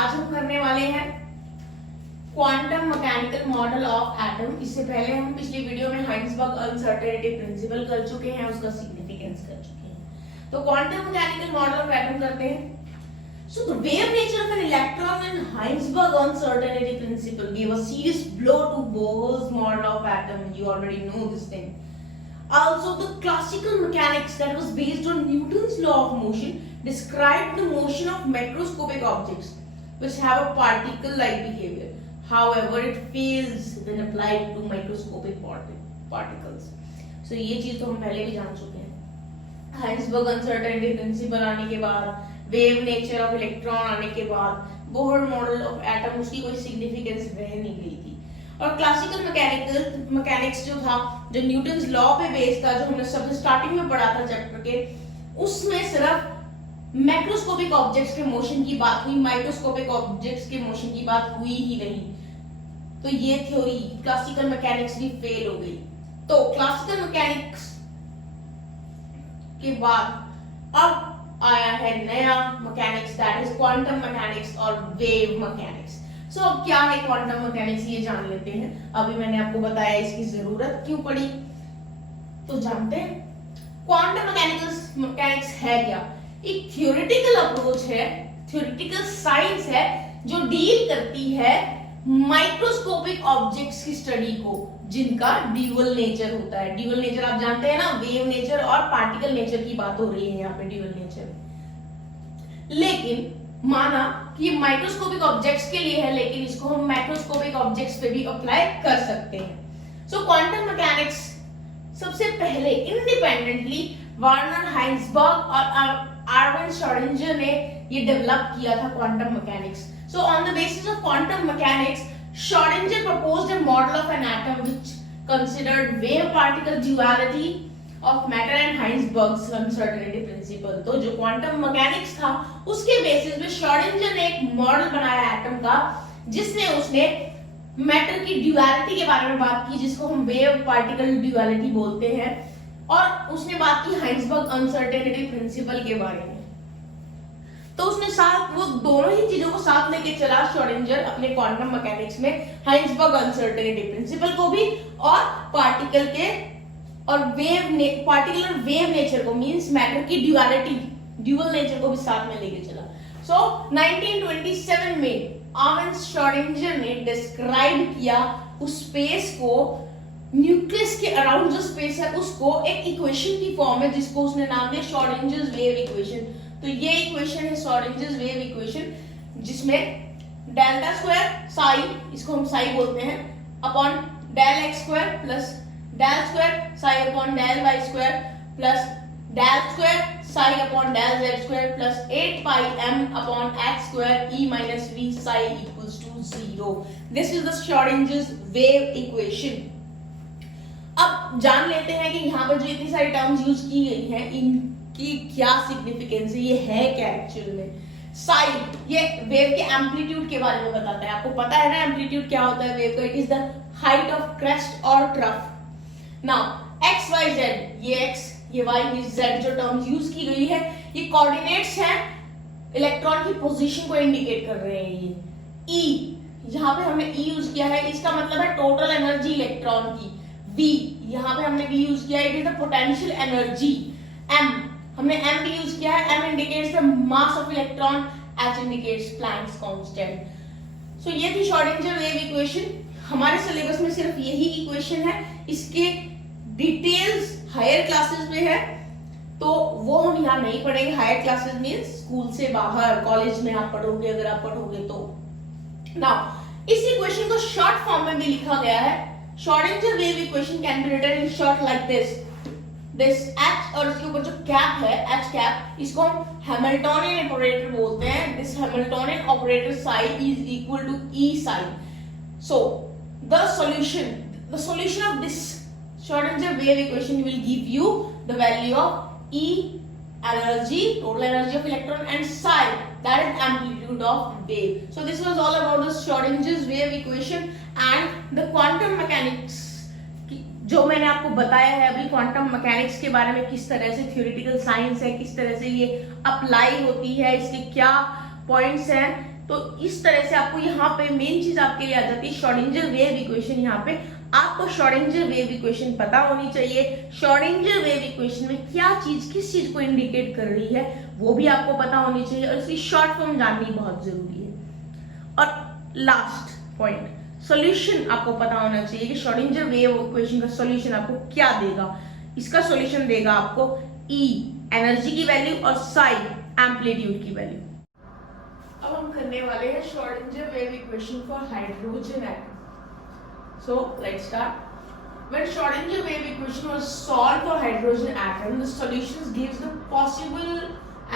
आज हम करने वाले हैं quantum mechanical model of atom. इससे पहले हम पिछली वीडियो में हाइंसबर्ग अनसर्टेनिटी प्रिंसिपल कर चुके हैं, उसका सिग्निफिकेंस कर चुके हैं। तो quantum mechanical model of atom करते हैं। So the wave nature of an electron in Heisenberg uncertainty principle gave a serious blow to Bohr's model of atom. You already know this thing. Also, the classical mechanics that was based on Newton's law of motion described the motion of macroscopic objects which have a particle-like behavior. However, it fails when applied to microscopic particles. So ये चीज तो हम पहले भी जान चुके हैं। Heisenberg uncertainty principal आने के बाद, वेव नेचर ऑफ इलेक्ट्रॉन आने के बाद, बोहर मॉडल ऑफ एटम, उसकी कोई सिग्निफिकेंस रह नहीं गई थी। और क्लासिकल मैकेनिक्स जो था, जो न्यूटन्स लॉ पे बेस्ड था, जो हमने सबसे स्टार्टिंग में पढ़ा था चैप्टर के, उसमें सिर्फ मैक्रोस्कोपिक ऑब्जेक्ट्स के मोशन की बात हुई, माइक्रोस्कोपिक ऑब्जेक्ट्स के मोशन की बात हुई ही नहीं। तो ये थ्योरी क्लासिकल मैकेनिक्स भी फेल हो गई। तो क्लासिकल मैकेनिक्स के बाद अब आया है नया mechanics, that is quantum mechanics और वेव मैकेनिक्स। सो अब क्या है क्वांटम मैकेनिक्स, ये जान लेते हैं। अभी मैंने आपको बताया इसकी जरूरत क्यों पड़ी, तो जानते हैं क्वांटम मैकेनिक्स है क्या। एक थ्योरेटिकल अप्रोच है, थ्योरेटिकल साइंस है जो डील करती है माइक्रोस्कोपिक ऑब्जेक्ट्स की स्टडी को, जिनका ड्यूअल नेचर होता है। ड्यूअल नेचर आप जानते हैं ना, वेव नेचर और पार्टिकल नेचर की बात हो रही है यहाँ पे, ड्यूअल नेचर। लेकिन माना कि ये माइक्रोस्कोपिक ऑब्जेक्ट्स के लिए है, लेकिन इसको हम मैक्रोस्कोपिक ऑब्जेक्ट्स पे भी अप्लाई कर सकते हैं। सो क्वांटम मैकेनिक्स सबसे पहले इंडिपेंडेंटली वर्नर हाइंसबर्ग और आर्विन श्रोडिंगर ने ये डेवलप किया था quantum mechanics. So on the basis of quantum mechanics, Schrödinger proposed a model of an atom which considered wave-particle duality of matter and Heisenberg's uncertainty principle. तो जो quantum mechanics था, उसके basis पे Schrödinger ने एक model बनाया atom का, जिसने उसने मैटर की ड्यूअलिटी के बारे में बात की, जिसको हम वेव पार्टिकल ड्यूअलिटी बोलते हैं, और उसने बात की हाइंसबर्ग अनसर्टेनिटी प्रिंसिपल के बारे में। तो उसने साथ वो दोनों ही चीजों को साथ लेके चला श्रोडिंगर अपने क्वांटम मैकेनिक्स में, हाइंसबर्ग अनसर्टेनिटी प्रिंसिपल को भी और पार्टिकल के और पार्टिकल और वेव नेचर को, मींस मैटर की ड्यूअलिटी, ड्यूअल नेचर को भी साथ में लेके चला। सो 1927 में आर्विन श्रोडिंगर ने डिस्क्राइब किया उस स्पेस को, न्यूक्लियस के अराउंड जो स्पेस है उसको एक इक्वेशन की फॉर्म में, जिसको उसने नाम दिया श्रोडिंगर्स वेव इक्वेशन। तो ये इक्वेशन है श्रोडिंगर्स वेव इक्वेशन, जिसमें डेल्टा स्क्वायर साई, इसको हम साई बोलते हैं, upon del X square plus del square psi upon del Y square plus del square psi upon del Z square plus 8 pi m अपॉन x square e minus v psi equals to 0। This is the Schrodinger's wave equation. अब जान लेते हैं कि यहाँ पर जो इतनी सारी टर्म्स यूज की गई हैं, इनकी क्या सिग्निफिकेंस है, ये है क्या एक्चुअल में। साई ये वेव के एम्पलीट्यूड के बारे में बताता है। आपको पता है ना एम्पलीट्यूड क्या होता है वेव का, it is the height of crest और trough. Now x Y Z, ये एक्स ये वाई ये जेड जो टर्म्स यूज की गई है, ये कोऑर्डिनेट्स हैं, इलेक्ट्रॉन की पोजीशन को इंडिकेट कर रहे हैं। ये ई, यहाँ पे हमने ई यूज किया है, इसका मतलब है टोटल एनर्जी इलेक्ट्रॉन की। V यहाँ पे हमने V यूज किया है, it is the potential energy. M हमने M भी यूज किया है, M indicates the mass of electron, H indicates Planck's constant. So ये थी श्रोडिंगर वेव इक्वेशन। हमारे सिलेबस में सिर्फ यही इक्वेशन है, इसके डिटेल्स हायर क्लासेस में है, तो वो हम यहाँ नहीं पढ़ेंगे। हायर क्लासेस मींस स्कूल से बाहर, कॉलेज में आप पढ़ोगे, अगर आप पढ़ोगे तो। नाउ इस इक्वेशन को शॉर्ट फॉर्म में भी लिखा गया है। Schrödinger wave equation can be written in short like this. This H और इसके ऊपर जो कैप है, H कैप, इसको हम हैमिल्टनियन ऑपरेटर बोलते हैं। This Hamiltonian operator psi is equal to E psi. So the solution of this Schrödinger wave equation will give you the value of E energy, total energy of electron, and psi, that is amplitude of wave. So this was all about the Schrodinger's wave equation and the quantum mechanics, जो मैंने आपको बताया है अभी quantum mechanics के बारे में, किस तरह से थ्योरेटिकल साइंस है, किस तरह से ये अप्लाई होती है, इसके क्या पॉइंट्स हैं। तो इस तरह से आपको यहाँ पे मेन चीज आपके लिए आ जाती है श्रोडिंगर वेव इक्वेशन। यहाँ पे आपको श्रोडिंगर वेव इक्वेशन पता होनी चाहिए। श्रोडिंगर वेव इक्वेशन में क्या चीज किस चीज को इंडिकेट कर रही है वो भी आपको पता होनी चाहिए, और इसकी शॉर्ट फॉर्म जाननी बहुत जरूरी है। और लास्ट पॉइंट, सॉल्यूशन आपको पता होना चाहिए कि श्रोडिंगर वेव इक्वेशन का सॉल्यूशन आपको क्या देगा। इसका सॉल्यूशन देगा आपको E एनर्जी की वैल्यू और साई एम्पलीट्यूड की वैल्यू। अब हम करने वाले हैं Schrodinger wave equation for hydrogen atom. So let's start. When Schrodinger wave equation was solved for hydrogen atom, the solutions gives the possible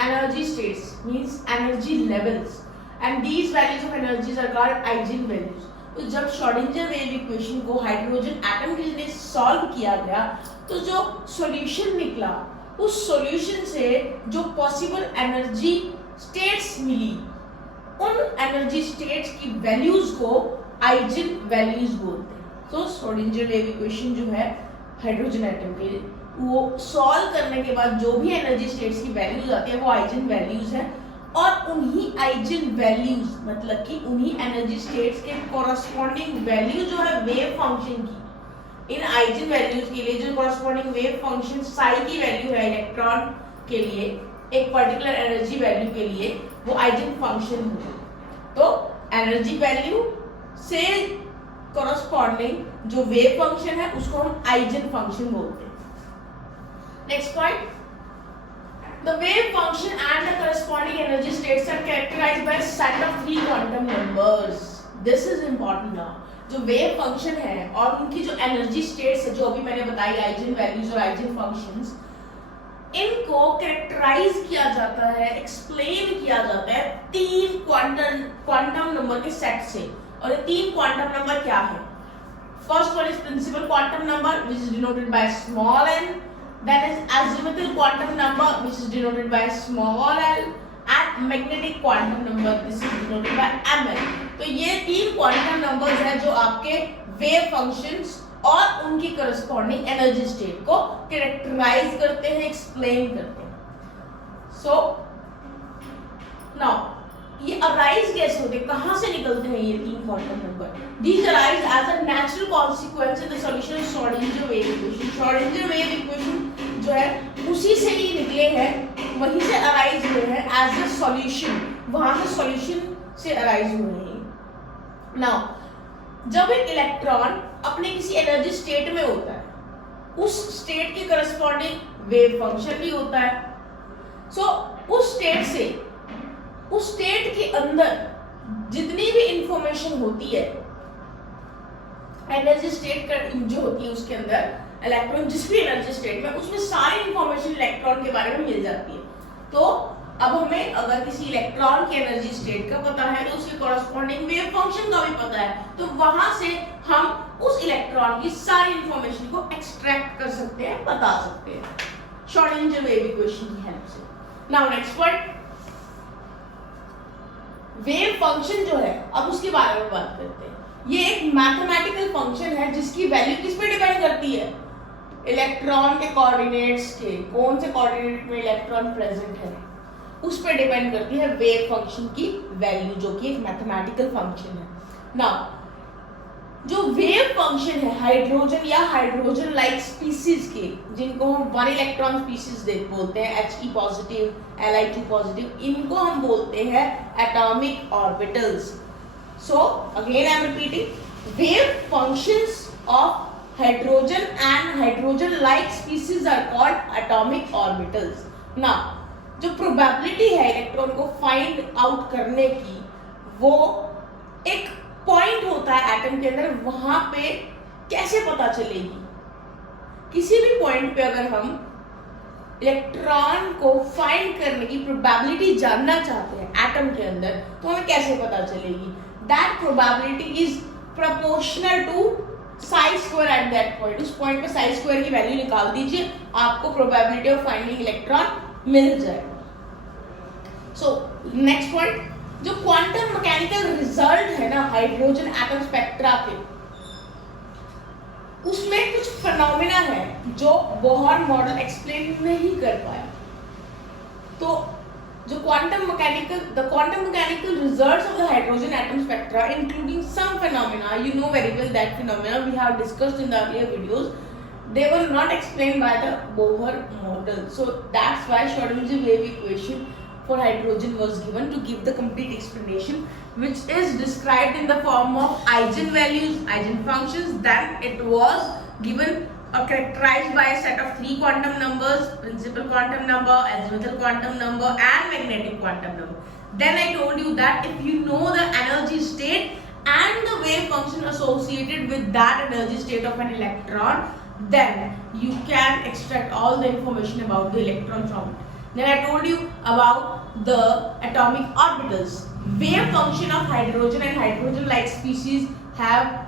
energy states, means energy levels, and these values of energies are called eigenvalues. तो जब Schrodinger wave equation को hydrogen atom के लिए solve किया गया तो जो solution निकला उस सॉल्यूशन से जो पॉसिबल एनर्जी स्टेट्स मिली उन एनर्जी स्टेट्स की वैल्यूज को आइजन वैल्यूज बोलते हैं। तो श्रोडिंगर वेव इक्वेशन जो है हाइड्रोजन एटम के लिए वो सॉल्व करने के बाद जो भी एनर्जी स्टेट्स की वैल्यूज आती है वो आइजन वैल्यूज है, और उन्हीं आइजन वैल्यूज मतलब कि उन्हीं एनर्जी स्टेट्स के कॉरस्पॉन्डिंग वैल्यू जो है वेव फंक्शन की, इन आइजन वैल्यूज के लिए जो कॉरस्पॉन्डिंग वेव फंक्शन साई की वैल्यू है इलेक्ट्रॉन के लिए एक पर्टिकुलर एनर्जी वैल्यू के लिए वो आइजन फंक्शन होगा। तो एनर्जी वैल्यू से कॉरस्पॉन्डिंग जो वेव फंक्शन है उसको हम आइजन फंक्शन बोलते हैं। Next point, the wave function and the corresponding energy states are characterised by set of 3 quantum numbers. This is important now. जो वेव फंक्शन है और उनकी जो एनर्जी स्टेट्स है जो अभी मैंने बताई आइजन वैल्यूज और आइजन फंक्शंस, इनको कैरेक्टराइज किया जाता है, एक्सप्लेन किया जाता है 3 क्वांटम नंबर के सेट से। और ये 3 क्वांटम नंबर क्या है? First one is principal quantum number which is denoted by small n, then is azimuthal quantum number which is denoted by small l, and magnetic quantum number this is denoted by mn। तो ये 3 quantum numbers हैं जो आपके wave functions और उनकी corresponding energy state को characterise करते हैं, एक्सप्लेन करते हैं। सो नाउ ये अराइज कैसे होते हैं, कहां से निकलते हैं ये 3 quantum number? These arise as a natural consequence in the solution of Schrodinger wave equation. Schrodinger wave equation जो है उसी से ही निकले हैं, वहीं से अराइज हुए हैं एज अ सॉल्यूशन, वहां से सॉल्यूशन से अराइज हुए हैं। नाउ जब एक इलेक्ट्रॉन अपने किसी एनर्जी स्टेट में होता है उस स्टेट के करस्पॉन्डिंग वेव फंक्शन भी होता है। सो उस स्टेट से उस स्टेट के अंदर जितनी भी इंफॉर्मेशन होती है एनर्जी स्टेट जो होती है उसके अंदर इलेक्ट्रॉन जिस भी एनर्जी स्टेट में उसमें सारी इंफॉर्मेशन इलेक्ट्रॉन के बारे में मिल जाती है। तो अब हमें अगर किसी इलेक्ट्रॉन की एनर्जी स्टेट का पता है तो उसके कॉरस्पॉन्डिंग वेव फंक्शन का भी पता है, तो वहां से हम उस इलेक्ट्रॉन की सारी इंफॉर्मेशन को एक्सट्रैक्ट कर सकते हैं, बता सकते हैं श्रोडिंगर वेव इक्वेशन की हेल्प से। Now next point, wave function जो है अब उसके बारे में बात करते हैं। ये एक मैथमेटिकल फंक्शन है जिसकी वैल्यू किस पे डिपेंड करती है? इलेक्ट्रॉन के कोऑर्डिनेट्स के, कौन से कोऑर्डिनेट में इलेक्ट्रॉन प्रेजेंट है उस पर डिपेंड करती है वेव फंक्शन की वैल्यू, जो कि एक मैथमेटिकल फंक्शन है। नाउ जो वेव फंक्शन है हाइड्रोजन या हाइड्रोजन लाइक स्पीसीज के, जिनको हम 1 इलेक्ट्रॉन स्पीसीज बोलते हैं, He पॉजिटिव, Li2 पॉजिटिव, इनको हम बोलते हैं atomic orbitals. So again I am repeating, wave functions of hydrogen and hydrogen like species are called atomic orbitals. Now जो प्रोबेबिलिटी है इलेक्ट्रॉन को फाइंड आउट करने की, वो एक पॉइंट होता है एटम के अंदर, वहां पे कैसे पता चलेगी? किसी भी पॉइंट पे अगर हम इलेक्ट्रॉन को फाइंड करने की प्रोबेबिलिटी जानना चाहते हैं एटम के अंदर, तो हमें कैसे पता चलेगी? That probability is proportional to psi square at that point. उस पॉइंट पे साई स्क्वायर की वैल्यू निकाल दीजिए, आपको प्रोबेबिलिटी ऑफ फाइंडिंग इलेक्ट्रॉन मिल जाएगा। सो नेक्स्ट पॉइंट, जो क्वांटम मैकेनिकल रिजल्ट है ना हाइड्रोजन एटम स्पेक्ट्रा के, उसमें कुछ फिनोमेना है जो बोहर मॉडल एक्सप्लेन नहीं कर पाया। तो जो the quantum mechanical results of the hydrogen atom spectra, including some phenomena, you know very well that phenomena we have discussed in the earlier videos, they were not explained by the Bohr model. So that's why Schrödinger wave equation for hydrogen was given to give the complete explanation, which is described in the form of eigenvalues, eigenfunctions. Then it was given or characterized by a set of 3 quantum numbers: principal quantum number, azimuthal quantum number, and magnetic quantum number. Then I told you that if you know the energy state and the wave function associated with that energy state of an electron, then you can extract all the information about the electron from it. Then I told you about the atomic orbitals. Wave function of hydrogen and hydrogen-like species have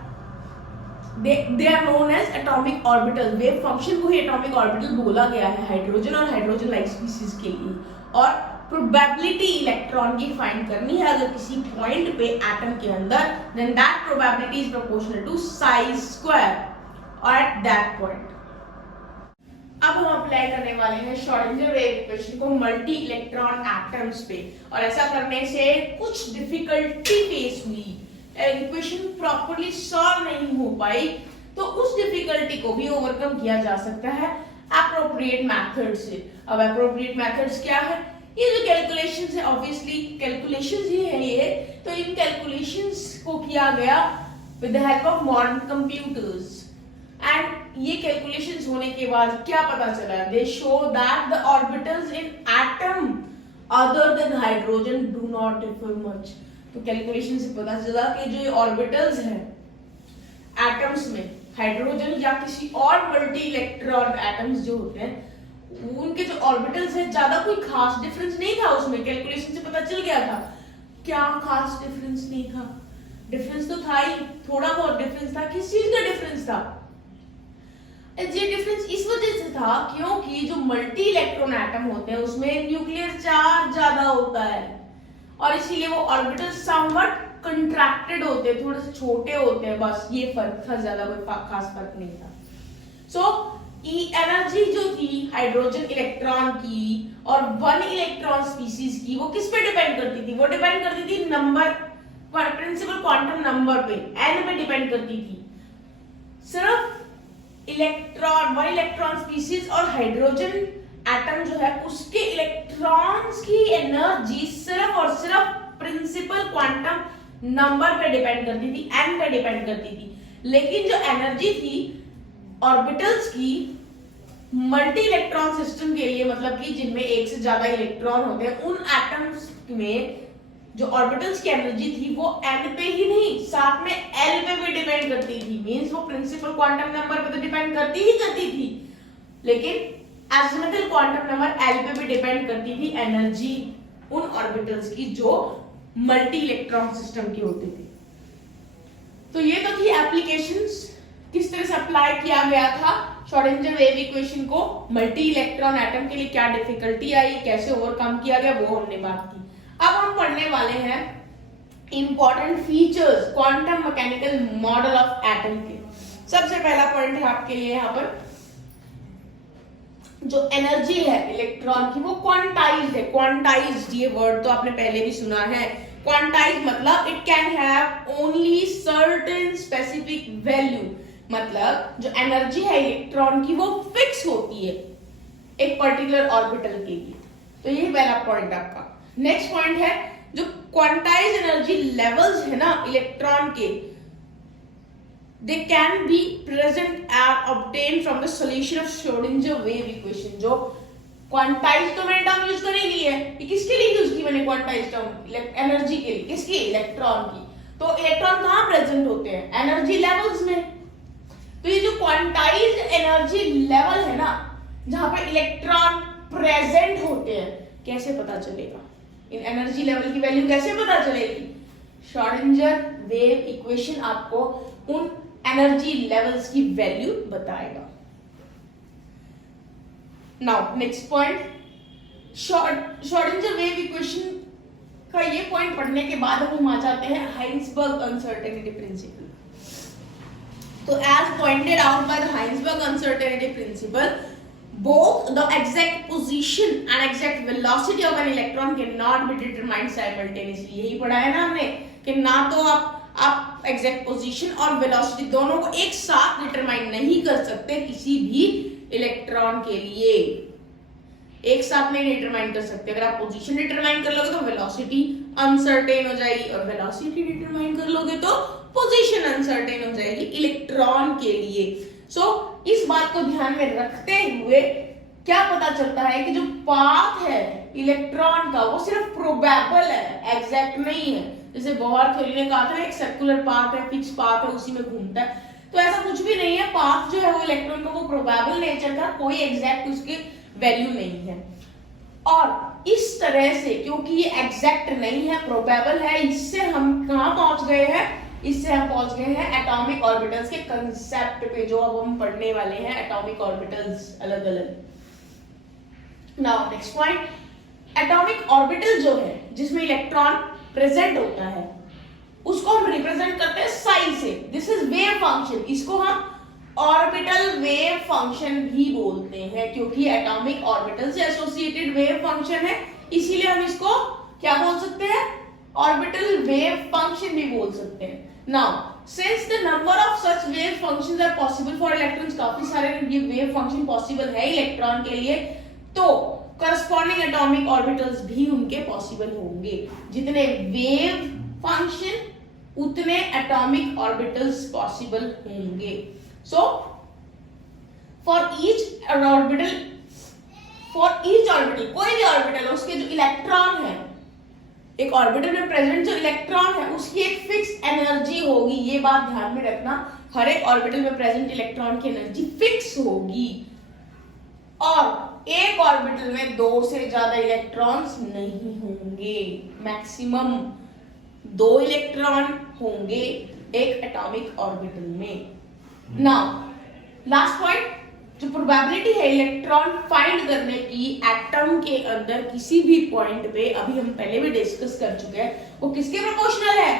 they are known as atomic orbitals. Wave function को ही atomic orbital बोला गया है hydrogen और hydrogen like species के लिए. और probability electron की find करनी है अगर किसी पॉइंट पे एटम के अंदर, then that probability is proportional to psi square or at that point. अब हम अप्लाई करने वाले हैं श्रोडिंगर वेव इक्वेशन को मल्टी इलेक्ट्रॉन एटम्स पे, और ऐसा करने से कुछ डिफिकल्टी फेस हुई, इक्वेशन प्रॉपर्ली सॉल्व नहीं हो पाई, तो उस डिफिकल्टी को भी ओवरकम किया जा सकता है एप्रोप्रिएट मेथड से. अब एप्रोप्रिएट मेथड्स क्या है? ये जो कैलकुलेशंस है, ऑब्वियसली कैलकुलेशंस ही है ये, तो इन कैलकुलेशंस को किया गया with the help of modern computers. And ये कैलकुलेशंस होने के बाद क्या पता चला? दे show that the orbitals in atom other than hydrogen do not differ much. तो कैलकुलेशन से पता चला कि जो ये ऑर्बिटल्स हैं एटम्स में, हाइड्रोजन या किसी और मल्टी इलेक्ट्रॉन एटम्स जो होते हैं, उनके जो ऑर्बिटल्स हैं ज्यादा कोई खास डिफरेंस नहीं था उसमें. कैलकुलेशन से पता चल गया था. क्या खास डिफरेंस नहीं था? डिफरेंस तो था ही, थोड़ा बहुत डिफरेंस था. किस चीज का डिफरेंस था? ये डिफरेंस इस वजह से था क्योंकि जो मल्टी इलेक्ट्रॉन एटम होते हैं उसमें न्यूक्लियर चार्ज ज्यादा होता है, और इसीलिए वो ऑर्बिटल समवट कंट्रैक्टेड होते हैं, थोड़े से छोटे होते हैं. बस ये फर्क था, ज्यादा कोई खास फर्क नहीं था. सो एनर्जी जो थी हाइड्रोजन इलेक्ट्रॉन की और वन इलेक्ट्रॉन स्पीसीज की, वो किस पे डिपेंड करती थी? वो डिपेंड करती थी नंबर, प्रिंसिपल क्वांटम नंबर पे, एन पे डिपेंड करती थी. सिर्फ इलेक्ट्रॉन, वन इलेक्ट्रॉन स्पीसीज और हाइड्रोजन एटम जो है उसके इलेक्ट्रॉन्स की एनर्जी सिर्फ और सिर्फ प्रिंसिपल क्वांटम नंबर पे डिपेंड करती थी, एन पे डिपेंड करती थी. लेकिन जो एनर्जी थी ऑर्बिटल्स की मल्टी इलेक्ट्रॉन सिस्टम के लिए, मतलब कि जिनमें एक से ज्यादा इलेक्ट्रॉन होते हैं, उन एटम्स में जो ऑर्बिटल्स की एनर्जी थी वो एन पे ही नहीं, साथ में एल पे भी डिपेंड करती थी. मींस वो प्रिंसिपल क्वांटम नंबर पे तो डिपेंड करती थी, लेकिन एजिमुथल क्वांटम नंबर एल पे भी डिपेंड करती थी एनर्जी उन ऑर्बिटल्स की जो मल्टी इलेक्ट्रॉन सिस्टम की होती थी. तो ये तो थी एप्लीकेशंस, किस तरह से अप्लाई किया गया था श्रोडिंगर वेव इक्वेशन को मल्टी इलेक्ट्रॉन एटम के लिए, क्या डिफिकल्टी आई, कैसे ओवरकम किया गया, वो हमने बात की. अब हम पढ़ने वाले हैं important features quantum mechanical model of atom के. सबसे पहला पॉइंट है आपके लिए यहाँ पर, जो एनर्जी है इलेक्ट्रॉन की वो क्वांटाइज्ड है. क्वांटाइज्ड ये वर्ड तो आपने पहले भी सुना है. क्वांटाइज्ड मतलब it can have only certain specific value, मतलब जो एनर्जी है इलेक्ट्रॉन की वो फिक्स होती है एक पर्टिकुलर ऑर्बिटल के लिए. तो ये पहला पॉइंट आपका. नेक्स्ट पॉइंट है जो क्वांटाइज्ड एनर्जी लेवल्स है ना इलेक्ट्रॉन के, they can be present and obtained from the solution of Schrödinger wave equation. जो क्वांटाइज्ड तो मैंने टर्म यूज करी ली है, ये किसके लिए यूज की मैंने क्वांटाइज्ड टर्म? एनर्जी के लिए. किसकी? इलेक्ट्रॉन की. तो इलेक्ट्रॉन कहाँ प्रेजेंट होते हैं? एनर्जी लेवल्स में. तो ये जो क्वांटाइज्ड एनर्जी लेवल है ना, जहां पे इलेक्ट्रॉन प्रेजेंट होते हैं, कैसे पता चलेगा? इन एनर्जी लेवल की वैल्यू कैसे पता चलेगी? श्रोडिंगर वेव इक्वेशन आपको उन एनर्जी लेवल्स की वैल्यू बताएगा. Now next point, Schrodinger wave equation का ये पॉइंट पढ़ने के बाद हम आ जाते हैं हाइंसबर्ग अनसर्टेनिटी प्रिंसिपल. तो as pointed out by the Heisenberg uncertainty principle, both the exact position and exact velocity of an electron cannot be determined simultaneously. यही पढ़ा है ना हमने कि ना तो आप एग्जैक्ट पोजीशन और वेलोसिटी दोनों को एक साथ डिटरमाइन नहीं कर सकते किसी भी इलेक्ट्रॉन के लिए, एक साथ नहीं डिटरमाइन कर सकते। अगर आप पोजीशन डिटरमाइन कर लोगे तो वेलोसिटी अनसर्टेन हो जाएगी, और वेलोसिटी डिटरमाइन कर लोगे तो पोजीशन अनसर्टेन हो जाएगी इलेक्ट्रॉन के लिए। इस बात को ध्यान में रखते हुए क्या पता चलता है कि जो पाथ है इलेक्ट्रॉन का वो सिर्फ प्रोबेबल है, एग्जैक्ट नहीं है। जैसे बोहर थ्योरी ने कहा था एक सर्कुलर पाथ है, फिक्स पाथ है, उसी में घूमता है, तो ऐसा कुछ भी नहीं है। पाथ जो है वो इलेक्ट्रॉन का वो प्रोबेबल नेचर का, कोई एग्जैक्ट उसकी वैल्यू नहीं है। और इस तरह से क्योंकि ये एग्जैक्ट नहीं है, प्रोबेबल है, इससे हम कहां पहुंच गए हैं, इससे हम पहुंच गए हैं एटॉमिक ऑर्बिटल्स के कंसेप्ट पे, जो अब हम पढ़ने वाले हैं एटॉमिक ऑर्बिटल्स अलग अलग। Now next point, atomic orbital जो है जिसमें इलेक्ट्रॉन प्रेजेंट होता है उसको हम रिप्रेजेंट करते हैं साई से। दिस इज वेव फंक्शन, इसको हम ऑर्बिटल वेव फंक्शन भी बोलते हैं क्योंकि एटॉमिक ऑर्बिटल से एसोसिएटेड वेव फंक्शन है, इसीलिए हम इसको क्या बोल सकते हैं, ऑर्बिटल वेव फंक्शन भी बोल सकते हैं। Now since the number of such wave functions are possible for electrons, काफी सारे ये वेव फंक्शन पॉसिबल है इलेक्ट्रॉन के लिए, तो करस्पॉन्डिंग एटॉमिक ऑर्बिटल्स भी उनके पॉसिबल होंगे। जितने वेव फंक्शन उतने एटॉमिक ऑर्बिटल्स पॉसिबल होंगे। सो फॉर ईच ऑर्बिटल कोई भी ऑर्बिटल उसके जो इलेक्ट्रॉन है, एक ऑर्बिटल में प्रेजेंट जो इलेक्ट्रॉन है उसकी एक फिक्स एनर्जी होगी। ये बात ध्यान में रखना, हर एक ऑर्बिटल में प्रेजेंट इलेक्ट्रॉन की एनर्जी फिक्स होगी, और एक ऑर्बिटल में 2 से ज्यादा इलेक्ट्रॉन्स नहीं होंगे, मैक्सिमम 2 इलेक्ट्रॉन होंगे एक एटॉमिक ऑर्बिटल में। नाउ लास्ट पॉइंट, जो प्रोबेबिलिटी है इलेक्ट्रॉन फाइंड करने की एटम के अंदर किसी भी पॉइंट पे, अभी हम पहले भी डिस्कस कर चुके हैं, वो किसके प्रोपोर्शनल है,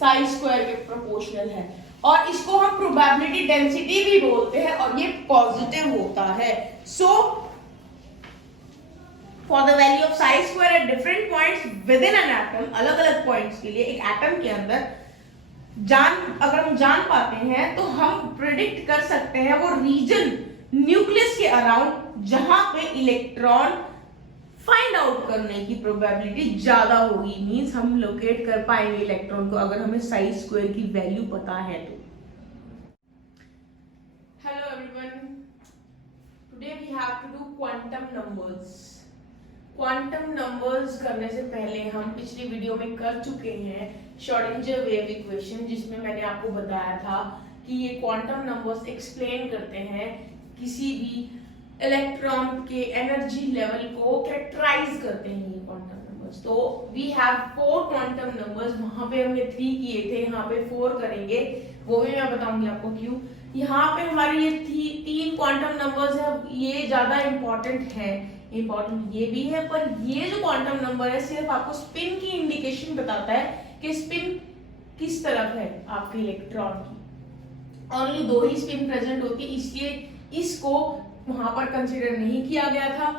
साई स्क्वायर के प्रोपोर्शनल है, और इसको हम प्रोबेबिलिटी डेंसिटी भी बोलते हैं, और ये पॉजिटिव होता है। So for the value of Sai square at different points with in an atom, अलग अलग पॉइंट्स के लिए एक एटम के अंदर अगर हम जान पाते हैं तो हम प्रिडिक्ट कर सकते हैं वो रीजन न्यूक्लियस के अराउंड जहां पे इलेक्ट्रॉन फाइंड आउट करने की प्रोबेबिलिटी ज्यादा होगी, मींस हम लोकेट कर पाएंगे इलेक्ट्रॉन को अगर हमें साई स्क्वायर की वैल्यू पता है तो। Hello everyone, today we have to do quantum numbers. Quantum numbers करने से पहले हम पिछली वीडियो में कर चुके हैं श्रोडिंगर वेव इक्वेशन, जिसमें मैंने आपको बताया था कि ये क्वांटम नंबर्स एक्सप्लेन करते हैं किसी भी इलेक्ट्रॉन के एनर्जी लेवल को कैरेक्टराइज करते हैं ये क्वांटम नंबर्स। तो वी हैव 4 क्वांटम नंबर्स, वहां पे हमने 3 किए थे, यहाँ पे 4 करेंगे, वो भी मैं बताऊंगी आपको क्यों। यहाँ पे हमारे ये 3 क्वांटम नंबर्स है, ये ज्यादा इंपॉर्टेंट है, इंपॉर्टेंट ये भी है, पर ये जो क्वांटम नंबर है सिर्फ आपको स्पिन की इंडिकेशन बताता है कि स्पिन किस तरफ है आपके इलेक्ट्रॉन की। ओनली 2 ही स्पिन प्रेजेंट होती है, इसलिए इसको वहां पर कंसीडर नहीं किया गया था।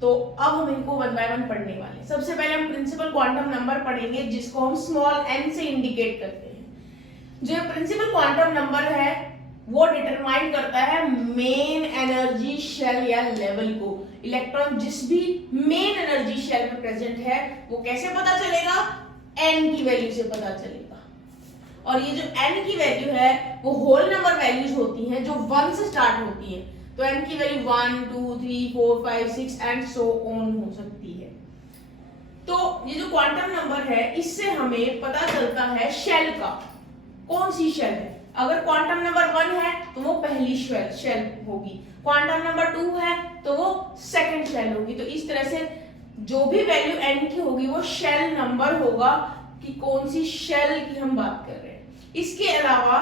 तो अब हम इनको 1 बाय 1 पढ़ने वाले। सबसे पहले हम प्रिंसिपल क्वांटम नंबर पढ़ेंगे जिसको हम स्मॉल n से इंडिकेट करते हैं। जो प्रिंसिपल क्वांटम नंबर है वो डिटरमाइन करता है मेन एनर्जी शेल या लेवल को। इलेक्ट्रॉन जिस भी मेन एनर्जी शेल में प्रेजेंट है वो कैसे पता चलेगा, n की वैल्यू से पता चलेगा। और ये जो n की वैल्यू है वो होल नंबर वैल्यूज होती हैं जो 1 से स्टार्ट होती है, तो n की वैल्यू 1 2 3 4 5 6 एंड सो ऑन हो सकती है। तो ये जो क्वांटम नंबर है इससे हमें पता चलता है शेल का, कौन सी शेल है। अगर क्वांटम नंबर 1 है तो वो पहली शेल होगी, क्वांटम नंबर 2 है तो वो सेकंड शेल होगी। तो इस तरह से जो भी वैल्यू n की होगी वो शेल नंबर होगा कि कौन सी शेल की हम बात कर रहे हैं। इसके अलावा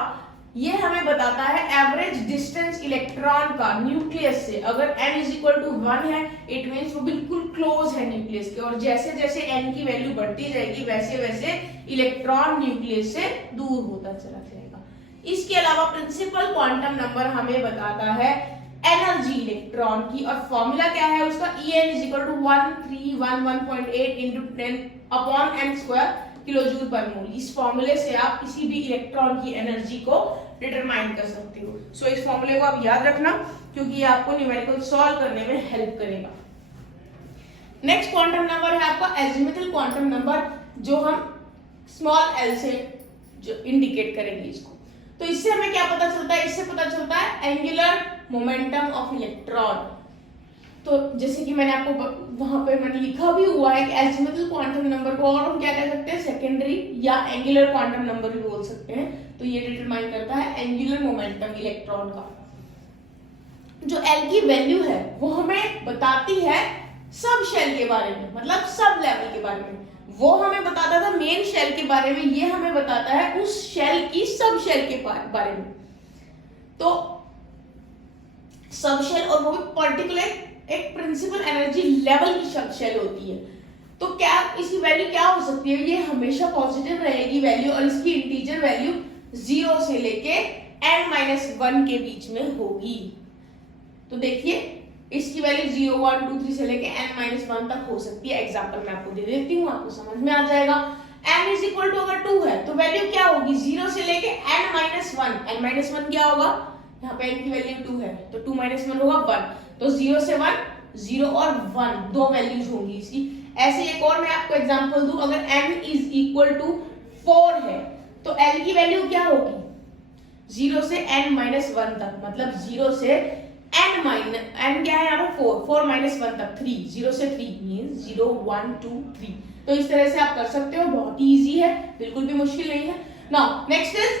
ये हमें बताता है एवरेज डिस्टेंस इलेक्ट्रॉन का न्यूक्लियस से। अगर n इज इक्वल टू 1 है इट मींस वो बिल्कुल क्लोज है न्यूक्लियस के, और जैसे जैसे n की वैल्यू बढ़ती जाएगी वैसे वैसे इलेक्ट्रॉन न्यूक्लियस से दूर होता चला जाएगा। इसके अलावा प्रिंसिपल क्वांटम नंबर हमें बताता है एनर्जी इलेक्ट्रॉन की, और फॉर्मूला क्या है उसका, En is equal to 1311.8 into 10/n² kilo joule per mole. इस फॉर्मूले से आप किसी भी इलेक्ट्रॉन की एनर्जी को डिटरमाइन कर सकते हो। सो इस फॉर्मूले को आप याद रखना, क्योंकि ये आपको न्यूमेरिकल सॉल्व करने में हेल्प करेगा। नेक्स्ट क्वांटम नंबर है आपका एजिमुथल क्वांटम नंबर, जो हम स्मॉल एल से जो इंडिकेट करेंगे इसको। तो इससे हमें क्या पता चलता है, इससे पता चलता है एंगुलर मोमेंटम ऑफ इलेक्ट्रॉन। तो जैसे कि मैंने आपको वहां पे मैंने लिखा भी हुआ है कि एजिमुथल क्वांटम नंबर को और हम क्या कह सकते हैं, सेकेंडरी या एंगुलर क्वांटम नंबर भी बोल सकते हैं। तो ये डिटरमाइन करता है एंगुलर मोमेंटम इलेक्ट्रॉन का। जो एल की वैल्यू है वो हमें बताती है सब शेल के बारे में, मतलब सब लेवल के बारे में। वो हमें बताता था मेन शेल के बारे में, ये हमें बताता है उस शेल की सब शेल के बारे में। तो सब शेल, और वो भी पर्टिकुलर एक प्रिंसिपल एनर्जी लेवल की सब शेल होती है। तो क्या इसकी वैल्यू क्या हो सकती है, ये हमेशा पॉजिटिव रहेगी वैल्यू, और इसकी इंटीजर वैल्यू 0 से लेके n-1 के बीच में होगी। तो देखिए इसकी वैल्यू 0, 1, 2, 3 से लेके n-1 तक हो सकती है। एग्जांपल मैं आपको दे देती हूँ, आपको समझ में आ जाएगा। n इज इक्वल टू अगर 2 है तो वैल्यू क्या होगी, 0 से लेके n-1। n-1 क्या होगा, यहाँ पे n की वैल्यू 2 है तो 2 - 1 होगा 1। तो 0 से 1, 0 और 1 दो वैल्यूज होंगी इसकी। ऐसे एक और मैं आपको एग्जांपल दूं, अगर n इज इक्वल टू 4 है तो l की वैल्यू क्या होगी, 0 से n-1 तक, मतलब 0 से n क्या है यहाँ पे 4, 4 - 1 तक 3, 0 से 3 मींस 0, 1, 2, 3। तो इस तरह से आप कर सकते हो, बहुत ही इजी है, बिल्कुल भी मुश्किल नहीं है। नाउ नेक्स्ट इज,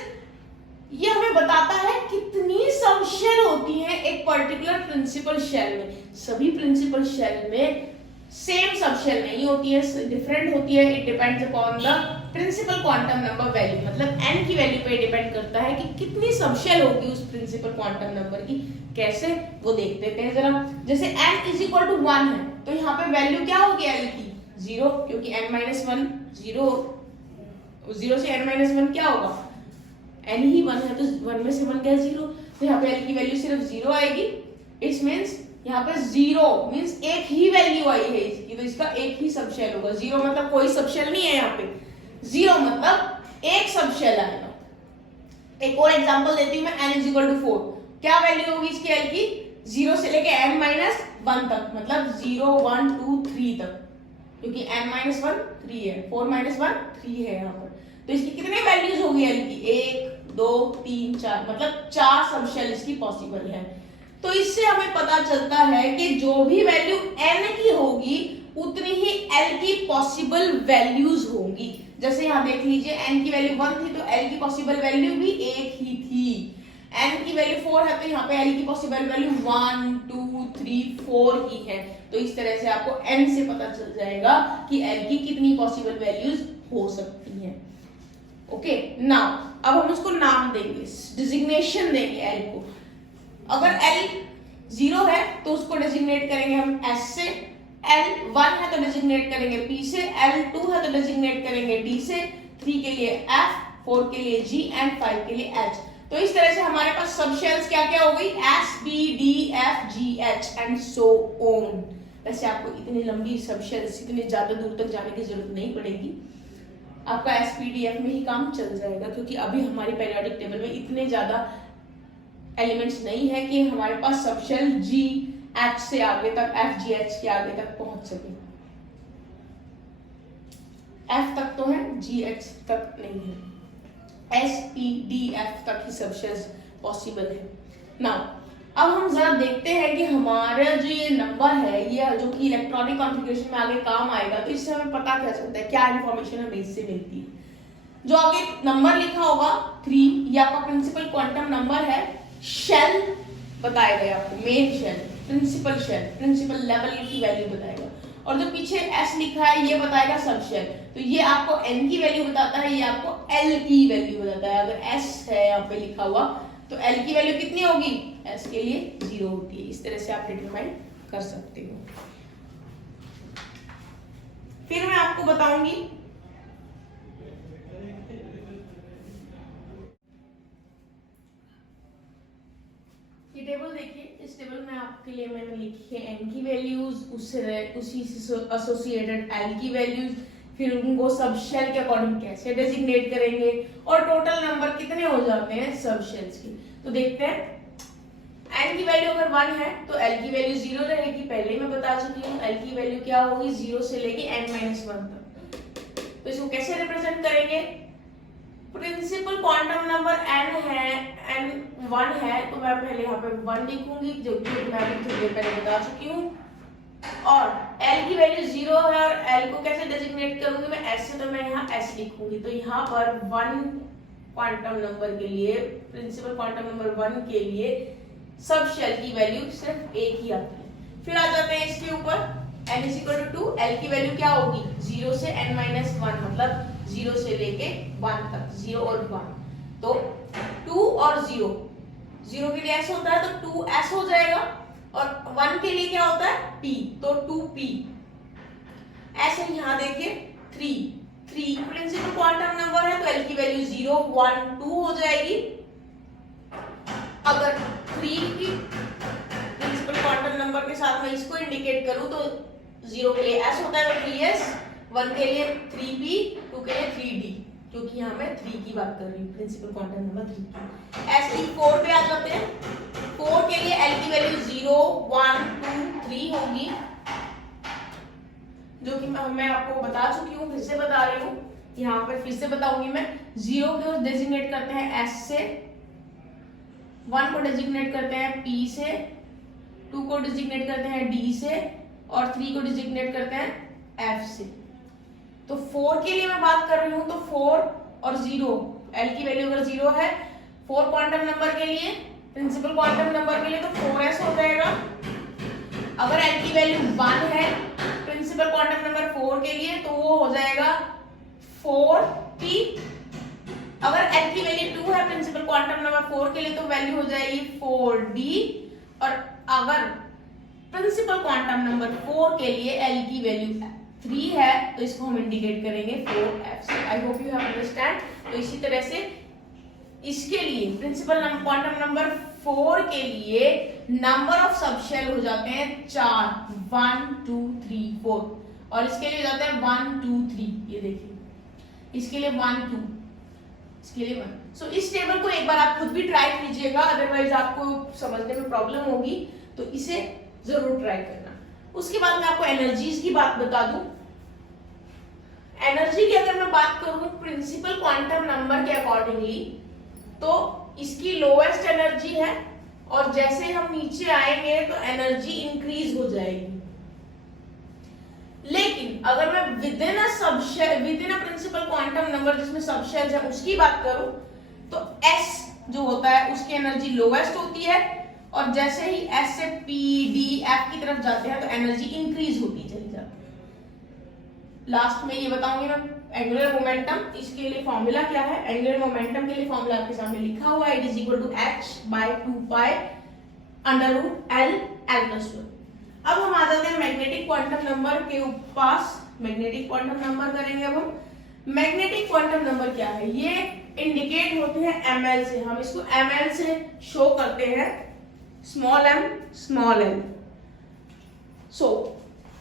ये हमें बताता है कितनी सब शेल होती हैं एक पर्टिकुलर प्रिंसिपल शेल में। सभी प्रिंसिपल शेल में सेम सब शेल नहीं होती है, डिफरेंट होती है। It depends upon the principal quantum number value, मतलब n की वैल्यू पे डिपेंड करता है कि कितनी सब शेल होगी उस प्रिंसिपल क्वांटम नंबर की। कैसे, वो देख लेते हैं जरा। जैसे n इज इक्वल टू 1 है तो यहाँ पे वैल्यू क्या होगी l की, 0, क्योंकि n-1 0 से n-1 क्या होगा, n ही 1 है तो 1 में से 1 क्या, 0। तो यहाँ पे l की वैल्यू सिर्फ 0 आएगी। इट्स मींस यहाँ पे 0 मींस एक ही वैल्यू आई है इसकी, तो इसका एक ही सब शेल होगा। 0 मतलब कोई सब शेल नहीं है यहाँ पे, 0 मतलब एक सब शेल आएगा। एक और एग्जांपल देती हूँ मैं, n इज इक्वल टू 4, क्या वैल्यू होगी इसकी l की, 0 से लेके n-1 तक, मतलब 0, 1, 2, 3 तक, क्योंकि n-1 3 है, 4 - 1 3 है यहाँ पर। तो इसकी कितने वैल्यूज होगी l की, 1, 2, 3, 4, मतलब 4 सब शेल इसकी पॉसिबल है। तो इससे हमें पता चलता है कि जो भी वैल्यू n की होगी उतनी ही l की पॉसिबल वैल्यूज होंगी। जैसे यहाँ देख लीजिए n की वैल्यू 1 थी तो l की पॉसिबल वैल्यू भी 1 ही थी। n की वैल्यू 4 है तो यहाँ पे l की पॉसिबल वैल्यू 1, 2, 3, 4 ही है। तो इस तरह से आपको n से पता चल जाएगा कि l की कितनी पॉसिबल वैल्यूज हो सकती हैं। ओके, नाउ अब हम उसको नाम देंगे, डिजिग्नेशन देंगे l को। अगर l 0 है तो उसको डिजिग्नेट करेंगे हम s से, l 1 है तो डिजिग्नेट करेंगे p से, l 2 है तो डिजिग्नेट करेंगे d से, 3 के लिए f, 4 के लिए g एंड 5 के लिए h। तो इस तरह से हमारे पास सब शेल्स क्या क्या हो गई, s, p, d, f, g, h and so on. वैसे आपको इतनी लंबी सब शेल्स, इतने ज्यादा दूर तक जाने की जरूरत नहीं पड़ेगी, आपका SPDF में ही काम चल जाएगा, क्योंकि अभी हमारी पीरियोडिक टेबल में इतने ज्यादा एलिमेंट्स नहीं है कि हमारे पास सब शेल G, H से आगे तक, F, G, H के आगे तक पहुंच सके। F तक तो है, G, H तक नहीं है, S, P, D, F तक ही सब शेल्स पॉसिबल है। नाउ अब हम जरा देखते हैं कि हमारा जो ये नंबर है, ये जो कि इलेक्ट्रॉनिक कॉन्फ़िगरेशन में आगे काम आएगा, तो इससे हमें पता क्या चलता है, क्या इंफॉर्मेशन हमें इससे मिलती है। जो आगे नंबर लिखा होगा 3, ये आपका प्रिंसिपल क्वांटम नंबर है। शेल बताएगा आपको, main shell, principal shell, principal level की वैल्यू बताएगा। और जो पीछे S लिखा है ये बताएगा सब शेल। तो ये आपको n की वैल्यू बताता है, ये आपको l की वैल्यू बताता है। अगर S है यहाँ पे लिखा हुआ तो l की वैल्यू कितनी होगी, S के लिए 0 होती है। इस तरह से आप डिटरमाइन कर सकते हो। फिर मैं आपको बताऊंगी ये टेबल, देखिए इस टेबल लिए मैंने लिखी है n की वैल्यूज, उसी से एसोसिएटेड l की वैल्यूज, फिर उनको सब शेल के अकॉर्डिंग कैसे डेजिग्नेट करेंगे और टोटल नंबर कितने हो जाते हैं सब शेल्स के। तो देखते हैं n की वैल्यू अगर 1 है तो l की वैल्यू 0 रहेगी, पहले मैं बता चुकी हूँ। l की वैल्यू क्या होगी 0 से लेके n-1 तक। तो इसको कैसे रिप्रेजेंट करेंगे, प्रिंसिपल क्वांटम नंबर n है, n1 है, तो मैं पहले यहाँ पे 1 लिखूंगी जो कि मैं अभी थोड़ी देर पहले बता चुकी हूँ। और l की वैल्यू 0 है और l को कैसे डेजिग्नेट करूंगी मैं s से, तो मैं यहाँ s लिखूंगी। तो यहाँ पर 1 क्वांटम नंबर के लिए, प्रिंसिपल क्वांटम नंबर 1 के लिए सब शेल की वैल्यू सिर्फ एक ही आती है। फिर आ जाते हैं इसके ऊपर n = 2, l की वैल्यू क्या होगी 0 से n-1, मतलब 0 से लेके 1 तक, 0 और 1। तो 2 और 0, 0 के लिए s होता है तो 2s हो जाएगा, और 1 के लिए क्या होता है p, तो 2p। ऐसे यहाँ देखिए 3 प्रिंसिपल क्वांटम नंबर है तो l की वैल्यू 0, 1, 2 हो जाएगी। अगर 3 की प्रिंसिपल क्वांटम नंबर के साथ मैं इसको इंडिकेट करूं तो 0 के लिए s होता है तो 3s, 1 के लिए 3p, 2 के लिए 3d, क्योंकि यहाँ मैं 3 की बात कर रही हूँ, प्रिंसिपल क्वांटम नंबर 3 की। ऐसे ही 4 पे आ जाते हैं। 4 के लिए l की वैल्यू 0, 1, 2, 3 होगी, जो कि मैं आपको बता चुकी हूँ, फिर से बता रही हूँ, यहाँ पर फिर से बताऊंगी मैं। 0 को डेजिग्नेट करते हैं s से, 1 को डेजिग्नेट करते हैं p से, 2 को डेजिग्नेट करते हैं d से, और 3 को डिजिग्नेट करते हैं f से। तो 4 के लिए मैं बात कर रही हूं तो 4 और 0, l की वैल्यू अगर 0 है 4 क्वांटम नंबर के लिए, प्रिंसिपल क्वांटम नंबर के लिए तो 4s हो जाएगा। अगर l की वैल्यू 1 है प्रिंसिपल क्वांटम नंबर 4 के लिए तो वो हो जाएगा 4p। अगर l की वैल्यू 2 है प्रिंसिपल क्वांटम नंबर 4 के लिए तो वैल्यू हो जाएगी 4d। और अगर प्रिंसिपल क्वांटम नंबर 4 के लिए l की वैल्यू 3 है तो इसको हम इंडिकेट करेंगे 4f से। I hope you have understand. तो इसी तरह से इसके लिए प्रिंसिपल क्वांटम नंबर 4 के लिए नंबर ऑफ सबशेल हो जाते हैं 4, 1, 2, 3, 4, और इसके लिए हो जाते हैं 1, 2, 3। ये देखिए इसके लिए 1, 2, इसके लिए 1। सो इस टेबल को एक बार आप खुद भी ट्राई कीजिएगा, अदरवाइज आपको समझने में प्रॉब्लम होगी, तो इसे जरूर ट्राई करना। उसके बाद मैं आपको एनर्जीज की बात बता दूं। एनर्जी की अगर मैं बात करूं प्रिंसिपल क्वांटम नंबर के अकॉर्डिंगली, तो इसकी लोएस्ट एनर्जी है, और जैसे हम नीचे आएंगे तो एनर्जी इंक्रीज हो जाएगी। लेकिन अगर मैं within a principal quantum number जिसमें सबशेल्स है उसकी बात करूं तो s जो होता है उसकी एनर्जी लोएस्ट होती है, और जैसे ही s से p, d, f की तरफ जाते हैं तो एनर्जी इंक्रीज होती चली जाती है। लास्ट में ये बताऊंगी मैं एंगुलर मोमेंटम, इसके लिए फॉर्मूला क्या है। एंगुलर मोमेंटम के लिए फॉर्मूला आपके सामने लिखा हुआ है, it is equal to h/2π √L L+1। अब हम आ जाते हैं मैग्नेटिक क्वांटम नंबर के पास। मैग्नेटिक क्वांटम नंबर करेंगे अब हम। मैग्नेटिक क्वांटम नंबर क्या है, ये इंडिकेट होते हैं ml से। हम इसको ml से शो करते हैं, स्मॉल m स्मॉल l। सो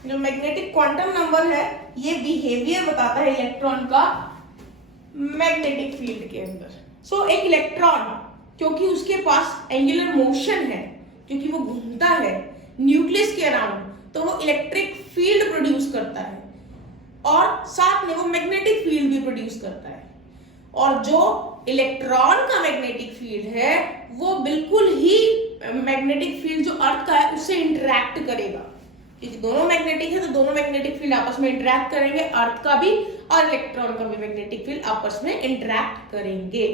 जो मैग्नेटिक क्वांटम नंबर है ये बिहेवियर बताता है इलेक्ट्रॉन का मैग्नेटिक फील्ड के अंदर। सो एक इलेक्ट्रॉन क्योंकि उसके पास एंगुलर मोशन है, क्योंकि वो घूमता है न्यूक्लियस के अराउंड, तो वो इलेक्ट्रिक फील्ड प्रोड्यूस करता है और साथ में वो मैग्नेटिक फील्ड भी प्रोड्यूस करता है। और जो इलेक्ट्रॉन का मैग्नेटिक फील्ड है वो बिल्कुल ही मैग्नेटिक फील्ड जो अर्थ का है उससे इंटरैक्ट करेगा, क्योंकि दोनों मैग्नेटिक है तो दोनों मैग्नेटिक फील्ड आपस में इंटरैक्ट करेंगे, अर्थ का भी और इलेक्ट्रॉन का भी मैग्नेटिक फील्ड आपस में इंटरैक्ट करेंगे।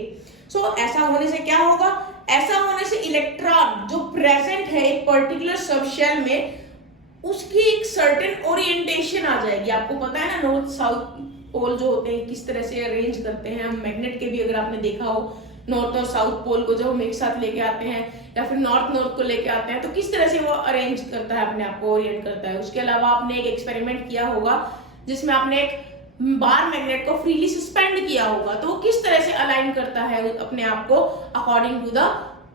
सो ऐसा होने से क्या होगा, ऐसा होने से इलेक्ट्रॉन जो प्रेजेंट है एक पर्टिकुलर सबशेल में उसकी एक सर्टेन ओरिएंटेशन आ जाएगी। आपको पता है ना नॉर्थ साउथ पोल जो होते हैं किस तरह से अरेंज करते हैं हम। मैग्नेट के भी अगर आपने देखा हो नॉर्थ और साउथ पोल को जब हम एक साथ लेके आते हैं या फिर नॉर्थ को लेके आते हैं तो किस तरह से वो अरेंज करता है अपने आप को, ओरिएंट करता है। उसके अलावा आपने एक एक्सपेरिमेंट किया होगा जिसमें आपने एक बार मैग्नेट को फ्रीली सस्पेंड किया होगा, तो वो किस तरह से अलाइन करता है अपने आप को according to the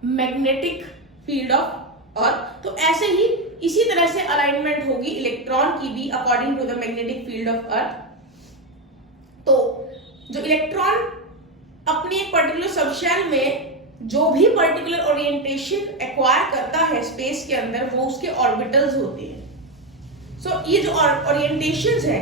magnetic field of earth. तो ऐसे ही इसी तरह से अलाइनमेंट होगी इलेक्ट्रॉन की भी according to the magnetic field of earth. तो जो इलेक्ट्रॉन अपनी एक पर्टिकुलर सबशेल में जो भी पर्टिकुलर ओरिएंटेशन एक्वायर करता है स्पेस के अंदर, वो उसके ऑर्बिटल्स होते हैं। सो ये जो ओरिएंटेशंस है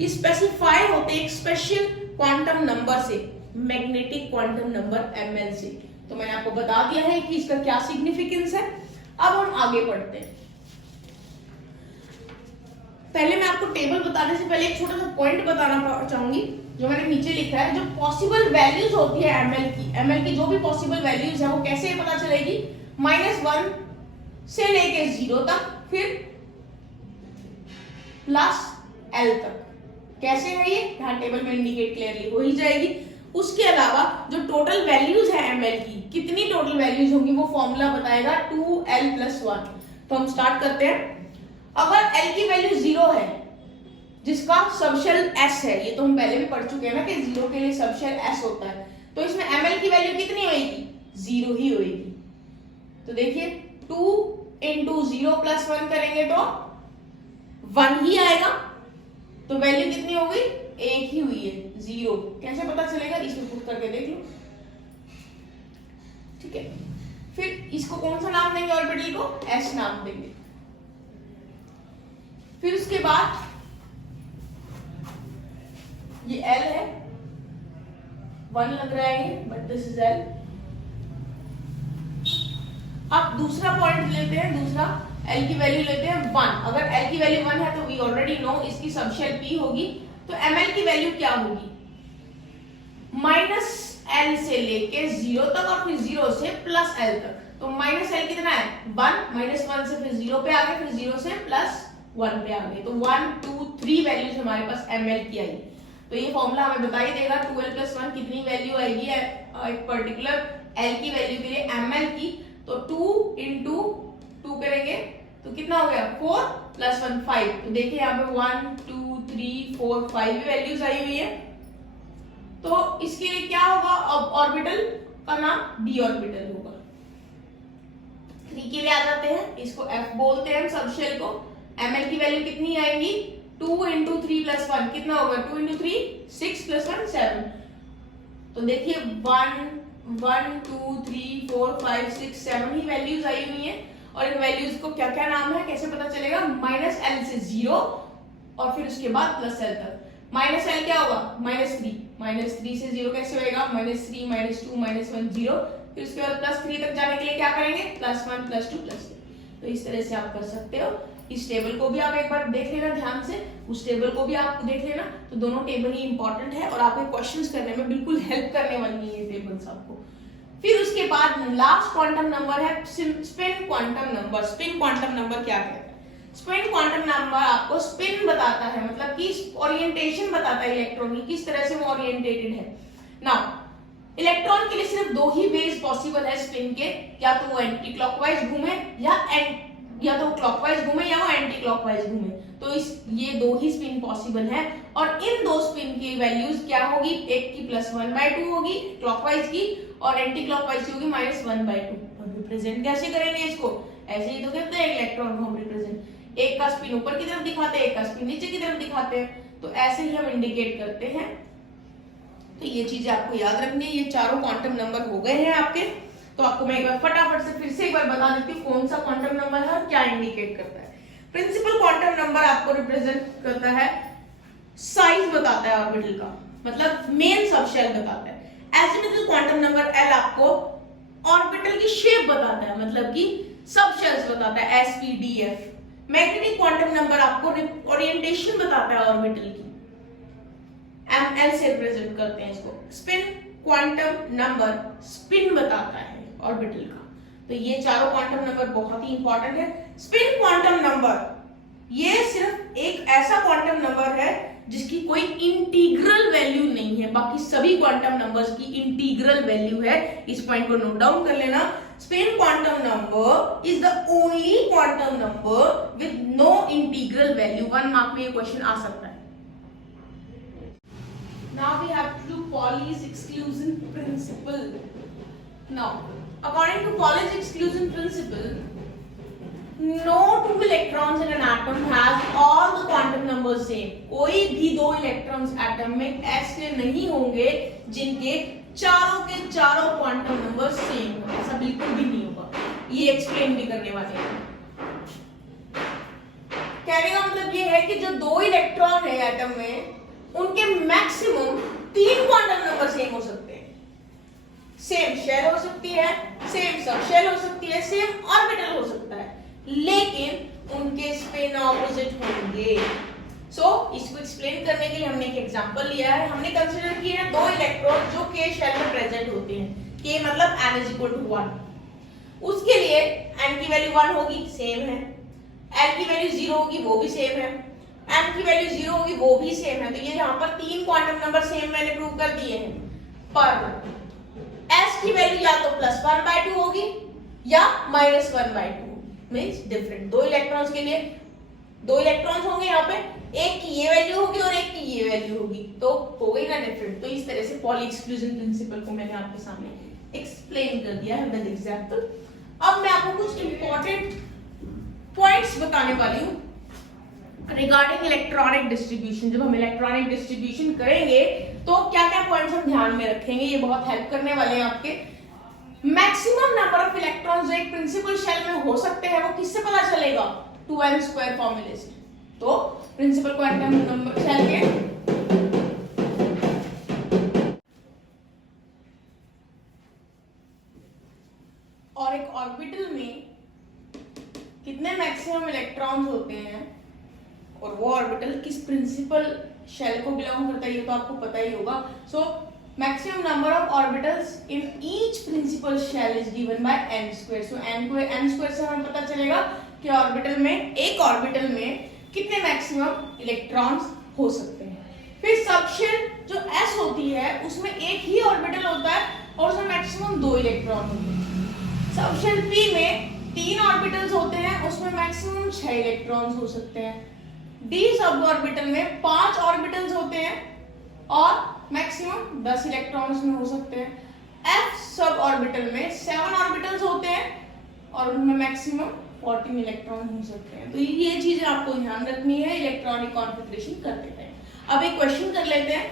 ये स्पेसिफाई होते हैं एक स्पेशल क्वांटम नंबर से, मैग्नेटिक क्वांटम नंबर ml से। तो मैंने आपको बता दिया है कि इसका क्या सिग्निफिकेंस है। अब हम आगे बढ़ते हैं। पहले मैं आपको टेबल बताने से पहले एक छोटा सा पॉइंट बताना चाहूंगी जो मैंने नीचे लिखा है। जो पॉसिबल वैल्यूज होती है ml की जो भी पॉसिबल वैल्यूज है वो कैसे पता चलेगी, -1 से लेके 0 तक, फिर +L तक। कैसे है ये, यहाँ टेबल में इंडिकेट क्लियरली हो ही जाएगी। उसके अलावा जो टोटल वैल्यूज है ml की, कितनी टोटल वैल्यूज होंगी वो फॉर्मूला बताएगा 2l+1। तो हम स्टार्ट करते हैं। अगर l की वैल्यू 0 है जिसका सबशेल s है, ये तो हम पहले भी पढ़ चुके हैं ना कि 0 के लिए सबशेल s होता है, तो इसमें ml की वैल्यू कितनी होगी, 0 ही होगी। तो देखिए 2 × 0 + 1 करेंगे तो 1 ही आएगा, तो वैल्यू कितनी हो गई, 1 ही हुई है, 0। कैसे पता चलेगा, इसमें पुट करके देख लो। ठीक है, फिर इसको कौन सा नाम देंगे, ऑर्बिटल को s नाम देंगे। फिर उसके बाद ये L है, 1 लग रहा है ये, बट दिस इज L। अब दूसरा पॉइंट लेते हैं, दूसरा L की वैल्यू लेते हैं 1। अगर L की वैल्यू 1 है तो वी ऑलरेडी नो इसकी सबशेल P होगी। तो ml की वैल्यू क्या होगी, -L से लेके 0 तक और फिर 0 से +L तक। तो -L कितना है, 1, -1 से फिर 0 पे आ गए, फिर 0 से +1 पे आ गए। तो 1, 2, 3 वैल्यूज हमारे पास ml की आई। तो ये फॉर्मूला हमें बता ही देगा 2l+1 कितनी वैल्यू आएगी एक पर्टिकुलर L की वैल्यू के लिए ml की। तो 2 × 2 करेंगे तो कितना हो गया, 4 + 1 5। तो देखिए यहाँ पे 1, 2, 3, 4, 5 वैल्यूज आई हुई है। तो इसके लिए क्या होगा, अब ऑर्बिटल का नाम d ऑर्बिटल होगा। 3 के लिए आ जाते हैं, इसको F बोलते हैं हम सबशेल को। ml की वैल्यू कितनी आएगी, 2 × 3 + 1 कितना होगा, 2 × 3 6 + 1 7। तो देखिए 1, 2, 3, 4, 5, 6, 7 ही वैल्यूज आई हुई है। और इन वैल्यूज को क्या क्या नाम है, कैसे पता चलेगा, -L से 0 और फिर उसके बाद +L तक। -L क्या होगा, -3 से 0 कैसे होएगा, -3, -2, -1 0। फिर उसके बाद +3 तक जाने के लिए क्या करेंगे, +1, +2, +3। तो इस तरह से आप कर सकते हो। इस टेबल को भी आप एक बार देख लेना ध्यान से, उस टेबल को भी आप देख लेना। तो दोनों टेबल ही इंपॉर्टेंट है और आपके क्वेश्चंस करने में बिल्कुल हेल्प करने वाली है ये टेबल्स आपको। फिर उसके बाद लास्ट क्वांटम नंबर है spin quantum number. Spin quantum number क्या कहता है, स्पिन क्वांटम नंबर आपको स्पिन बताता है, मतलब कि ओरिएंटेशन बताता है इलेक्ट्रॉन की, किस तरह से वो ओरिएंटेटेड है। नाउ इलेक्ट्रॉन के लिए सिर्फ 2 ही वेज पॉसिबल है स्पिन के, या तो वो एंटी क्लॉकवाइज घूमे या तो क्लॉकवाइज घूमे या वो एंटी क्लॉकवाइज घूमे। तो ये 2 ही स्पिन पॉसिबल है और इन 2 स्पिन की वैल्यूज क्या होगी, एक की +1/2 होगी क्लॉकवाइज की और एंटी क्लॉकवाइज की होगी -1/2। और रिप्रेजेंट कैसे करेंगे इसको, ऐसे ही तो कहते हैं इलेक्ट्रॉन को हम रिप्रेजेंट, एक का स्पिन ऊपर की तरफ दिखाते हैं, एक का स्पिन नीचे की तरफ दिखाते हैं। तो ऐसे ही हम इंडिकेट करते हैं। तो ये चीजें आपको याद रखनी है। ये चारों क्वांटम नंबर हो गए हैं आपके। तो आपको मैं एक बार फटाफट से फिर से एक बार बता देती हूँ कौन सा क्वांटम नंबर है और क्या इंडिकेट करता है। प्रिंसिपल क्वांटम नंबर आपको रिप्रेजेंट करता है, साइज बताता है ऑर्बिटल का, मतलब मेन सबशेल बताता है। एजिमुथल क्वांटम नंबर L आपको ऑर्बिटल की शेप बताता है, मतलब कि सबशेल्स बताता है, s p d f। Magnetic quantum number आपको ओरिएंटेशन बताता है ऑर्बिटल की, ml से रिप्रेजेंट करते हैं इसको। स्पिन क्वांटम नंबर स्पिन बताता है ऑर्बिटल का। तो ये चारों क्वांटम नंबर बहुत ही इंपॉर्टेंट है। स्पिन क्वांटम नंबर ये सिर्फ एक ऐसा क्वांटम नंबर है जिसकी कोई इंटीग्रल वैल्यू नहीं है, बाकी सभी क्वांटम नंबर्स की इंटीग्रल वैल्यू है। इस पॉइंट को नोट डाउन कर लेना। Spin quantum number is the only quantum number with no integral value. 1 mark में ये क्वेश्चन आ सकता है। Now we have to do Pauli's exclusion principle. Now, according to Pauli's exclusion principle, No two electrons in an atom has all the quantum numbers same. कोई भी दो electrons atom में ऐसे नहीं होंगे जिनके चारों के चारों क्वांटम नंबर सेम हो, ऐसा बिल्कुल भी नहीं होगा। ये एक्सप्लेन भी करने वाले हैं। कहने का मतलब ये है कि जो दो इलेक्ट्रॉन है एटम में, उनके मैक्सिमम 3 क्वांटम नंबर सेम हो सकते हैं। सेम शेल हो सकती है, सेम सब शेल हो सकती है, सेम ऑर्बिटल हो सकता है, लेकिन उनके स्पिन ऑपोजिट होंगे। इसको एक्सप्लेन करने के लिए हमने एक एग्जांपल लिया है। हमने कंसीडर किए हैं दो इलेक्ट्रॉन जो के शेल में प्रेजेंट होते हैं। के मतलब n इज इक्वल टू 1। उसके लिए n की वैल्यू 1 होगी, सेम है। l की वैल्यू 0 होगी, वो भी सेम है। m की वैल्यू 0 होगी, वो भी सेम है। तो ये यहाँ पर 3 क्वांटम नंबर सेम मैंने प्रूव कर दिए हैं। पर s की वैल्यू या तो +1/2 होगी या -1/2, मींस डिफरेंट। दो इलेक्ट्रॉन्स के लिए दो इलेक्ट्रॉन्स होंगे यहाँ पे, एक की ये वैल्यू होगी और एक की ये वैल्यू होगी, तो हो गई ना डिफरेंट। तो इस तरह से पॉली एक्सक्लूजन प्रिंसिपल को मैंने आपके सामने एक्सप्लेन कर दिया है विद एग्जांपल। अब मैं आपको कुछ इंपॉर्टेंट पॉइंट्स बताने वाली हूँ रिगार्डिंग इलेक्ट्रॉनिक डिस्ट्रीब्यूशन। जब हम इलेक्ट्रॉनिक डिस्ट्रीब्यूशन करेंगे तो क्या क्या पॉइंट्स हम ध्यान में रखेंगे, ये बहुत हेल्प करने वाले हैं आपके। मैक्सिमम नंबर ऑफ इलेक्ट्रॉन्स जो एक प्रिंसिपल शेल में हो सकते हैं वो किससे पता चलेगा? 2n² फॉर्मूले से। तो प्रिंसिपल क्वांटम नंबर शेल के और एक ऑर्बिटल में कितने मैक्सिमम इलेक्ट्रॉन्स होते हैं और वो ऑर्बिटल किस प्रिंसिपल शेल को बिलोंग करता है ये तो आपको पता ही होगा। So maximum number of orbitals in each principal shell is given by n²। So n² से हमें पता चलेगा कि ऑर्बिटल में, एक ऑर्बिटल में कितने मैक्सिमम इलेक्ट्रॉन्स हो सकते हैं। फिर सबशेल जो s होती है उसमें एक ही ऑर्बिटल होता है और उसमें मैक्सिमम 2 इलेक्ट्रॉन होते हैं। सबशेल p में 3 ऑर्बिटल्स होते हैं, उसमें मैक्सिमम 6 इलेक्ट्रॉन्स हो सकते हैं। d सब ऑर्बिटल में 5 ऑर्बिटल्स होते हैं और मैक्सिमम 10 इलेक्ट्रॉन्स में हो सकते हैं। f सब ऑर्बिटल में 7 ऑर्बिटल्स होते हैं और उनमें मैक्सिमम 14 इलेक्ट्रॉन हो सकते हैं। तो ये चीजें आपको ध्यान रखनी है इलेक्ट्रॉनिक कॉन्फ़िगरेशन करते टाइम। अब एक क्वेश्चन कर लेते हैं।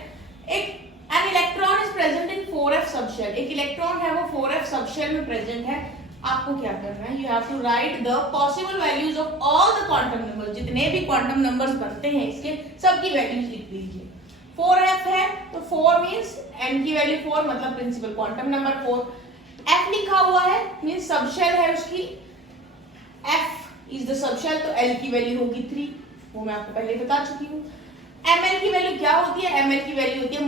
An electron is present in 4f subshell. एक इलेक्ट्रॉन है वो 4f सबशेल में प्रेजेंट है। आपको क्या करना है? You have to write the possible values of all the quantum numbers. जितने भी क्वांटम नंबर्स बनते हैं इसके सबकी वैल्यूज लिख दीजिए। 4f है तो 4 मींस n की वैल्यू 4 मतलब प्रिंसिपल क्वांटम नंबर 4। f लिखा हुआ है मींस सबशेल है उसकी, f इज द सबशेल तो l की वैल्यू होगी 3, वो मैं आपको पहले बता चुकी हूँ। ml की वैल्यू क्या होती है? ml की वैल्यू होती है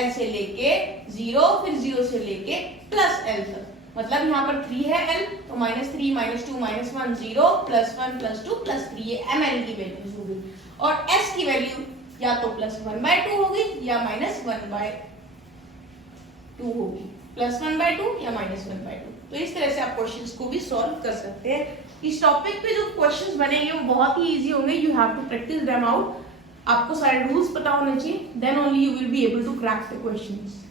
-l से लेके 0, फिर 0 से लेके +l तक। मतलब यहाँ पर 3 है l तो -3 -2 -1 0 +1 +2 +3 ये ml की वैल्यूज होगी। और s की वैल्यू या तो +1/2 होगी या -1/2 होगी, +1/2 या -1/2। तो इस तरह से आप क्वेश्चंस को भी सॉल्व कर सकते हैं। इस टॉपिक पे जो क्वेश्चंस बनेंगे वो बहुत ही इजी होंगे। You have to practise them out. आपको सारे रूल्स पता होने चाहिए, then only you will be able to crack the questions.